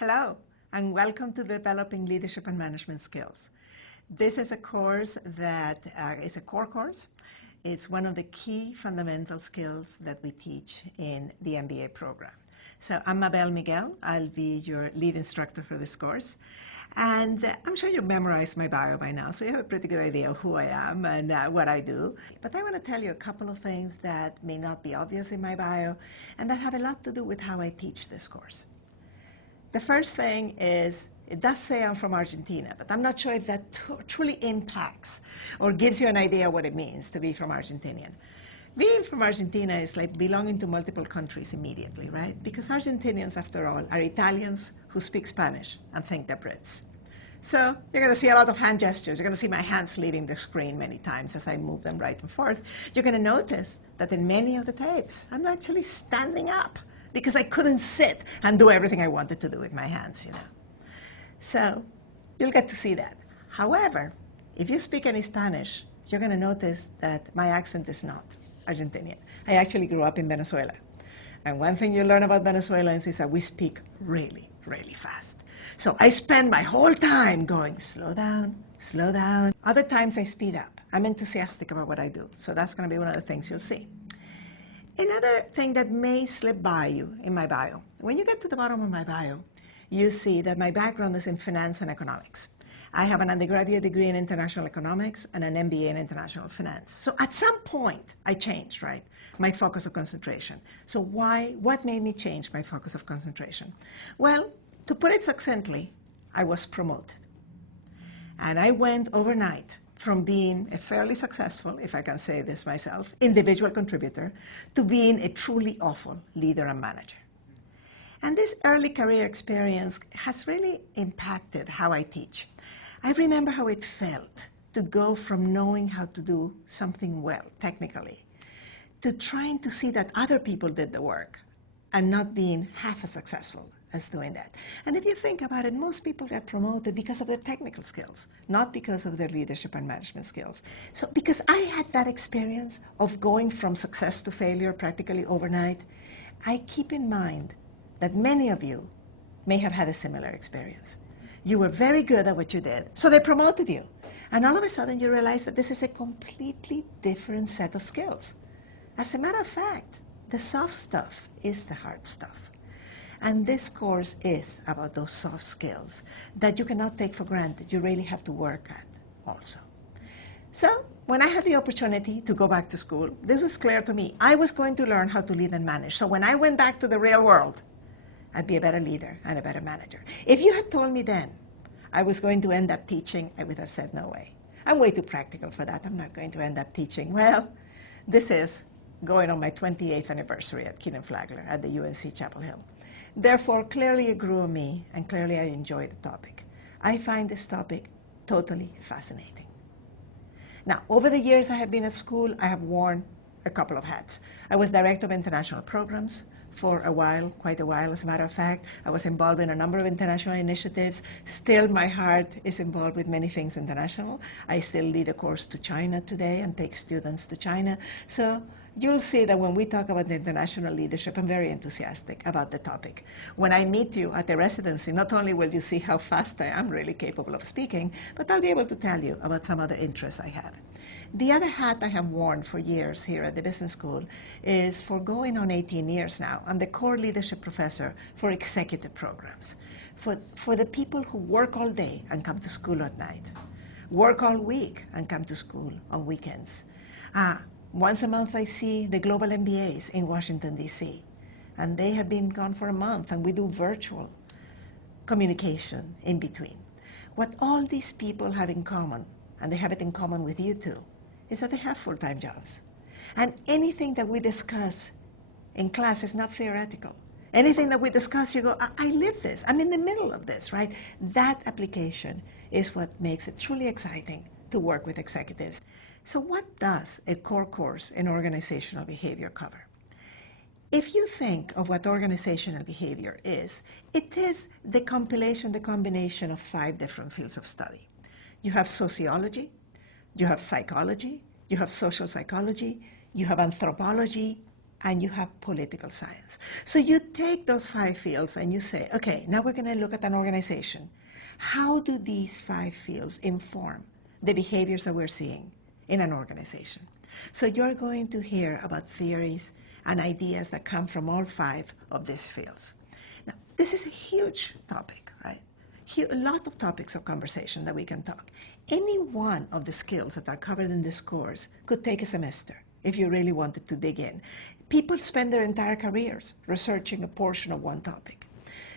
Hello, and welcome to Developing Leadership and Management Skills. This is a course that is a core course. It's one of the key fundamental skills that we teach in the MBA program. So I'm Mabel Miguel. I'll be your lead instructor for this course. And I'm sure you've memorized my bio by now, so you have a pretty good idea of who I am and what I do. But I want to tell you a couple of things that may not be obvious in my bio and that have a lot to do with how I teach this course. The first thing is, it does say I'm from Argentina, but I'm not sure if that truly impacts or gives you an idea what it means to be from Argentinian. Being from Argentina is like belonging to multiple countries immediately, right? Because Argentinians, after all, are Italians who speak Spanish and think they're Brits. So you're going to see a lot of hand gestures. You're going to see my hands leaving the screen many times as I move them right and forth. You're going to notice that in many of the tapes, I'm actually standing up, because I couldn't sit and do everything I wanted to do with my hands, So you'll get to see that. However, if you speak any Spanish, you're going to notice that my accent is not Argentinian. I actually grew up in Venezuela. And one thing you learn about Venezuelans is that we speak really, really fast. So I spend my whole time going, slow down, slow down. Other times I speed up. I'm enthusiastic about what I do. So that's going to be one of the things you'll see. Another thing that may slip by you in my bio, when you get to the bottom of my bio, you see that my background is in finance and economics. I have an undergraduate degree in international economics and an MBA in international finance. So at some point, I changed, right, my focus of concentration. So what made me change my focus of concentration? Well, to put it succinctly, I was promoted. And I went overnight from being a fairly successful, if I can say this myself, individual contributor, to being a truly awful leader and manager. And this early career experience has really impacted how I teach. I remember how it felt to go from knowing how to do something well, technically, to trying to see that other people did the work and not being half as successful as doing that. And if you think about it, most people get promoted because of their technical skills, not because of their leadership and management skills. So because I had that experience of going from success to failure practically overnight, I keep in mind that many of you may have had a similar experience. You were very good at what you did, so they promoted you. And all of a sudden you realize that this is a completely different set of skills. As a matter of fact, the soft stuff is the hard stuff. And this course is about those soft skills that you cannot take for granted. You really have to work at also. So when I had the opportunity to go back to school, this was clear to me. I was going to learn how to lead and manage. So when I went back to the real world, I'd be a better leader and a better manager. If you had told me then I was going to end up teaching, I would have said no way. I'm way too practical for that. I'm not going to end up teaching. Well, this is going on my 28th anniversary at Keenan Flagler at the UNC Chapel Hill. Therefore, clearly it grew on me, and clearly I enjoy the topic. I find this topic totally fascinating. Now, over the years I have been at school, I have worn a couple of hats. I was director of international programs for a while, quite a while, as a matter of fact. I was involved in a number of international initiatives. Still, my heart is involved with many things international. I still lead a course to China today and take students to China. So you'll see that when we talk about international leadership, I'm very enthusiastic about the topic. When I meet you at the residency, not only will you see how fast I am really capable of speaking, but I'll be able to tell you about some other interests I have. The other hat I have worn for years here at the business school is, for going on 18 years now, I'm the core leadership professor for executive programs. For the people who work all day and come to school at night, work all week and come to school on weekends. Once a month I see the global MBAs in Washington, D.C. And they have been gone for a month, and we do virtual communication in between. What all these people have in common, and they have it in common with you too, is that they have full-time jobs. And anything that we discuss in class is not theoretical. Anything that we discuss, you go, I live this. I'm in the middle of this, right? That application is what makes it truly exciting to work with executives. So what does a core course in organizational behavior cover? If you think of what organizational behavior is, it is the combination of 5 different fields of study. You have sociology, you have psychology, you have social psychology, you have anthropology, and you have political science. So you take those 5 fields and you say, okay, now we're going to look at an organization. How do these 5 fields inform the behaviors that we're seeing in an organization? So you're going to hear about theories and ideas that come from all 5 of these fields. Now, this is a huge topic, right? A lot of topics of conversation that we can talk. Any one of the skills that are covered in this course could take a semester if you really wanted to dig in. People spend their entire careers researching a portion of one topic.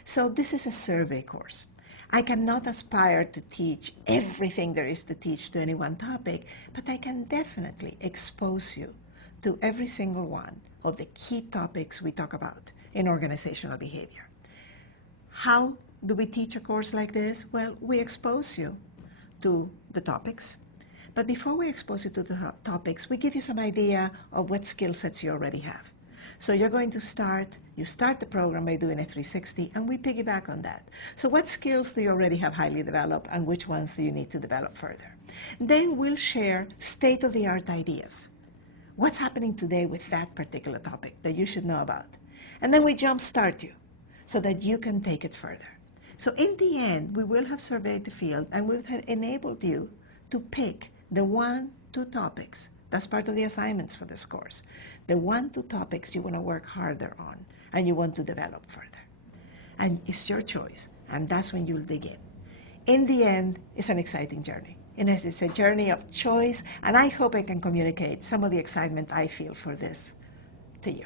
So this is a survey course. I cannot aspire to teach everything there is to teach to any one topic, but I can definitely expose you to every single one of the key topics we talk about in organizational behavior. How do we teach a course like this? Well, we expose you to the topics. But before we expose you to the topics, we give you some idea of what skill sets you already have. So you're going to start the program by doing a 360, and we piggyback on that. So what skills do you already have highly developed, and which ones do you need to develop further? Then we'll share state-of-the-art ideas. What's happening today with that particular topic that you should know about? And then we jumpstart you so that you can take it further. So in the end, we will have surveyed the field, and we've enabled you to pick the 1-2 topics. That's part of the assignments for this course. The 1-2 topics you want to work harder on and you want to develop further. And it's your choice, and that's when you'll dig in. In the end, it's an exciting journey. And it's a journey of choice, and I hope I can communicate some of the excitement I feel for this to you.